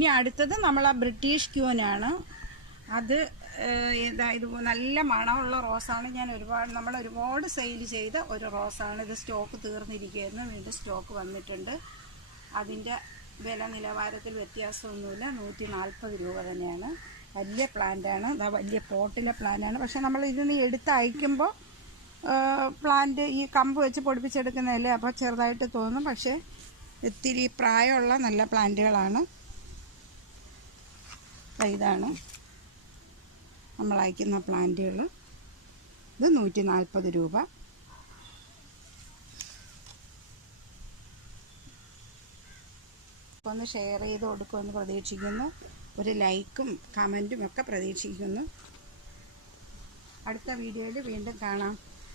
ഇനി അടുത്തത് നമ്മളെ ബ്രിട്ടീഷ് ക്യൂനാണ്. അത് ഇത് നല്ല മണമുള്ള റോസാണ്. ഞാൻ നമ്മളൊരുപാട് സെയിൽ ചെയ്ത ഒരു റോസാണ്. ഇത് സ്റ്റോക്ക് തീർന്നിരിക്കുകയായിരുന്നു, വീണ്ടും സ്റ്റോക്ക് വന്നിട്ടുണ്ട്. അതിൻ്റെ വില നിലവാരത്തിൽ വ്യത്യാസമൊന്നുമില്ല, 140 രൂപ തന്നെയാണ്. വലിയ പ്ലാന്റാണ്, വലിയ പോട്ടിലെ പ്ലാന്റാണ്. പക്ഷെ നമ്മൾ ഇതിന് എടുത്ത് അയക്കുമ്പോൾ പ്ലാന്റ് ഈ കമ്പ് വെച്ച് പൊടിപ്പിച്ചെടുക്കുന്നതല്ലേ, അപ്പോൾ ചെറുതായിട്ട് തോന്നും. പക്ഷേ ഇത്തിരി പ്രായമുള്ള നല്ല പ്ലാന്റുകളാണ്. ഇതാണ് നമ്മൾ അയക്കുന്ന പ്ലാന്റുകൾ. ഇത് 140 രൂപ. ഒന്ന് ഷെയർ ചെയ്ത് കൊടുക്കുമെന്ന് പ്രതീക്ഷിക്കുന്നു. ഒരു ലൈക്കും കമൻറ്റും ഒക്കെ പ്രതീക്ഷിക്കുന്നു. അടുത്ത വീഡിയോയിൽ വീണ്ടും കാണാം.